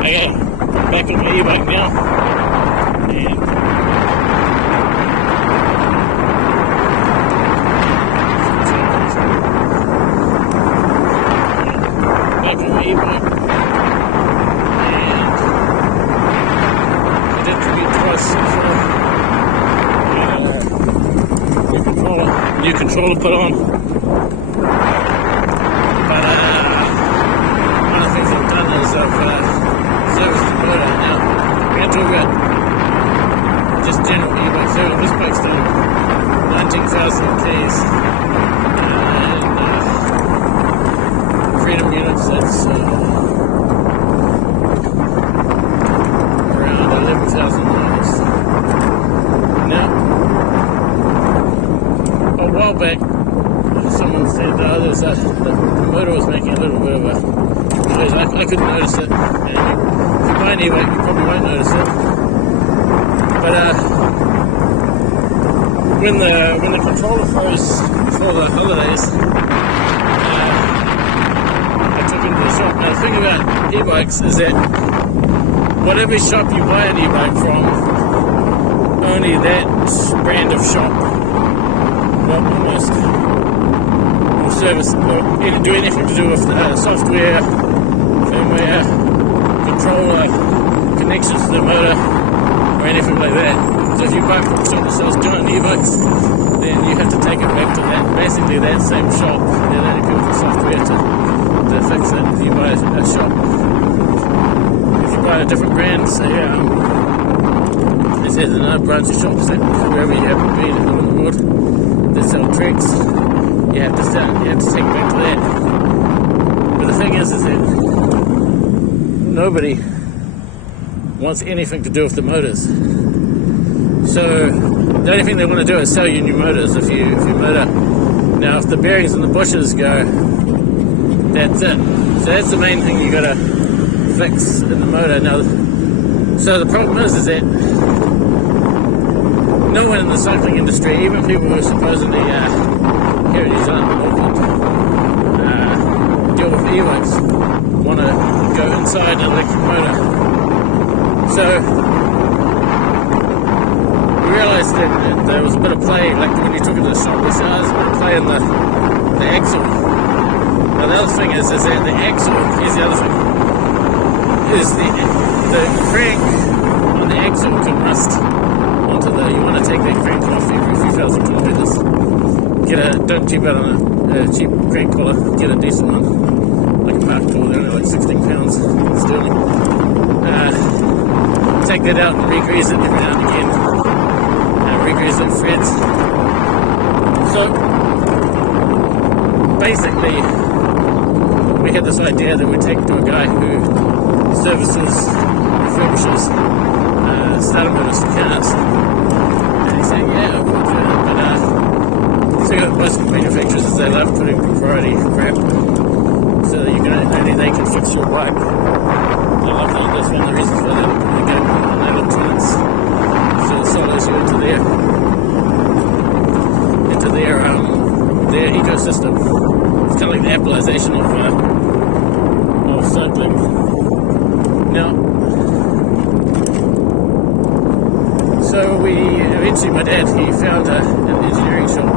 Okay, back on my e-bike now, and back on my e-bike, and I did commute twice before new controller put on, but one of the things I've done is I've serviced the motor. Now, we're going to talk about just general e-bike service. This bike's done 19,000 Ks, and Freedom units, that's around 11,000 miles. Now, a while back, someone said the motor was making a little bit of a noise. I couldn't notice it. And if you buy an e-bike, you probably won't notice it. But when the controller froze before the holidays, I took it to the shop. Now the thing about e-bikes is that whatever shop you buy an e-bike from, only that brand of shop will service or do anything to do with software, firmware, controller, connections to the motor, or anything like that. So if you buy from a shop that sells giant e-bikes, then you have to take it back to basically that same shop, and then it comes with software to fix it. If you buy a shop, if you buy a different brand, say there's another branch of shops that wherever you happen to be in the world that sell tricks, you have to take it back to that. But the thing is that nobody wants anything to do with the motors. So the only thing they want to do is sell you new motors. If your motor, now if the bearings and the bushes go, that's it. So that's the main thing you got to fix in the motor. Now, so the problem is that no one in the cycling industry, even people who are supposedly here in New Zealand, Auckland, deal with e-bikes, want to go inside an electric motor. So we realised that there was a bit of play, like when you took it to the shop, we said, there's a bit of play in the axle. Now the other thing is that the axle, here's the other thing, is the crank on the axle can rust onto you want to take that crank off every few thousand kilometres. Don't cheap out on a cheap crank collar, get a decent one, like a park tool, they're only like 16 pounds sterling. Take that out and re-grease it every now and again. Re-grease it threads. So, basically, we had this idea that we'd take it to a guy who services, refurbishes, starter motors for cars. And he's saying, yeah, we'll do it, but so most manufacturers is they love putting proprietary crap so that only they can fix your bike. I love that. That's one of the reasons why they get electronics so it follows you into their ecosystem. It's kind of like the Appleization of cycling. Now, so eventually my dad, he found an engineering shop.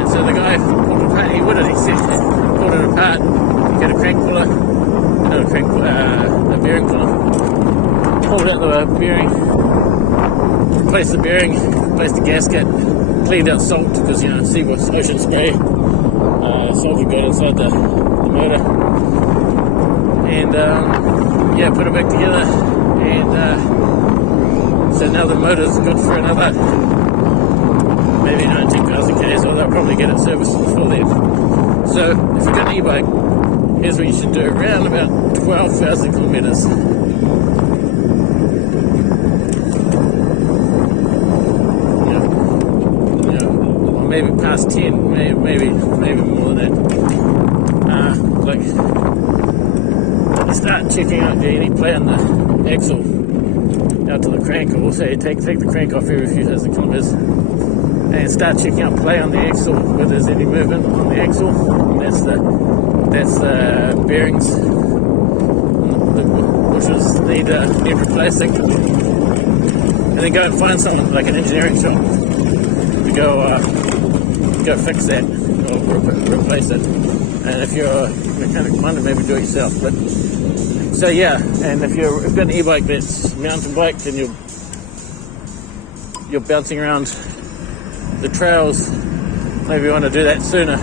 And so the guy pulled it apart, he pulled it apart, get a crank puller, a bearing puller, pulled out the bearing, replaced the bearing, replaced the gasket, cleaned out salt, because sea was ocean spray, salt would go inside the motor, and put it back together, and so now the motor's good for another maybe 19,000 Ks, or they'll probably get it serviced before then. So if you've got an e-bike, here's what you should do, around about 12,000 kilometers. Or maybe past 10, maybe more than that. Start checking out any play on the axle out to the crank, or say take the crank off every few thousand kilometers, and start checking out play on the axle, whether there's any movement on the axle. And that's the bearings, the pushers need replacing, and then go and find someone like an engineering shop to go fix that or replace it. And if you're a mechanic minded, maybe do it yourself. But so yeah, and if you've got an e-bike that's mountain bike and you're bouncing around the trails, maybe you want to do that sooner.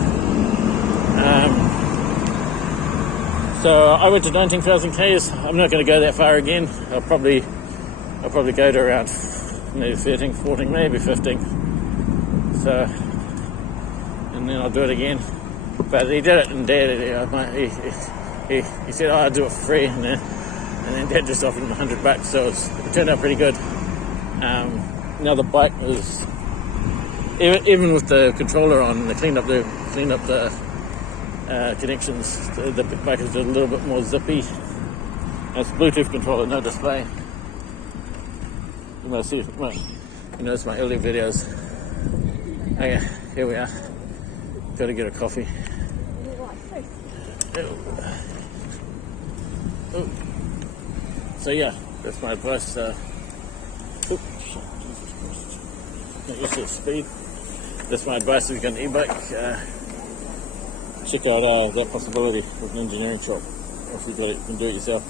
So I went to 19,000 k's. I'm not going to go that far again. I'll probably go to around maybe 13, 14, maybe 15. So, and then I'll do it again. But he did it, and Dad, he said, "Oh, I'll do it for free," and then Dad just offered him $100. So it turned out pretty good. Now the bike was, even with the controller on, they cleaned up the connections. The bike is a little bit more zippy. It's Bluetooth controller, no display. You might see, you notice my earlier videos. Okay, here we are. Got to get a coffee. Oh. So yeah, that's my advice. Not used to speed. That's my advice if you've got an e-bike. Check out that possibility with an engineering shop. If you can do it yourself.